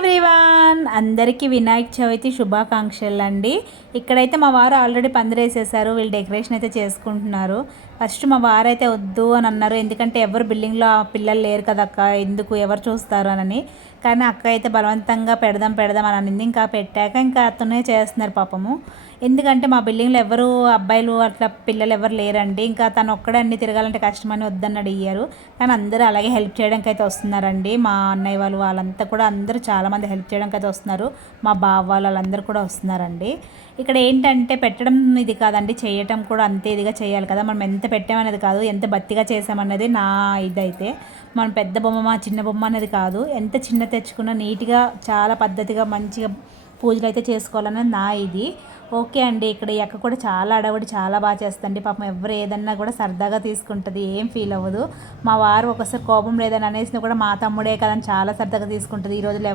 Everyone, అందరికీ వినాయక చవితి శుభాకాంక్షలు అండి. ఇక్కడైతే మా వారు ఆల్రెడీ పందిరేసేసారు. వీళ్ళు డెకరేషన్ అయితే చేసుకుంటున్నారు. ఫస్ట్ మా వారు అయితే వద్దు అని అన్నారు, ఎందుకంటే ఎవరు బిల్డింగ్లో పిల్లలు లేరు కదా అక్క, ఎందుకు ఎవరు చూస్తారు అని. కానీ అక్క అయితే బలవంతంగా పెడదాం అని అనింది. ఇంకా పెట్టాక ఇంకా అతనే చేస్తున్నారు పాపము. ఎందుకంటే మా బిల్డింగ్లో ఎవరు అబ్బాయిలు అట్లా పిల్లలు ఎవరు లేరండి. ఇంకా తను ఒక్కడే అన్ని తిరగాలంటే కష్టమని వద్దన్నాడు ఇయ్యారు. కానీ అందరూ అలాగే హెల్ప్ చేయడానికి అయితే వస్తున్నారండి. మా అన్నయ్య వాళ్ళంతా కూడా అందరూ చాలామంది హెల్ప్ చేయడానికి అయితే వస్తున్నారు. మా బావ వాళ్ళందరూ కూడా వస్తున్నారండి. ఇక్కడ ఏంటంటే పెట్టడం ఇది కాదండి, చేయటం కూడా అంతే ఇదిగా చేయాలి కదా. మనం ఎంత పెట్టామనేది కాదు, ఎంత బత్తిగా చేసామనేది నా ఇదైతే. మనం పెద్ద బొమ్మ చిన్న బొమ్మ అనేది కాదు, ఎంత చిన్న తెచ్చుకున్నా నీట్గా చాలా పద్ధతిగా మంచిగా పూజలు అయితే చేసుకోవాలన్నది నా ఇది. ఓకే అండి. ఇక్కడ ఈ అక్క కూడా చాలా అడవడి చాలా బాగా చేస్తుంది. పాపం ఎవరు ఏదన్నా కూడా సరదాగా తీసుకుంటుంది, ఏం ఫీల్ అవ్వదు. మా వారు ఒకసారి కోపం లేదని అనేసి కూడా మా తమ్ముడే కదని చాలా సరదాగా తీసుకుంటుంది. ఈ రోజుల్లో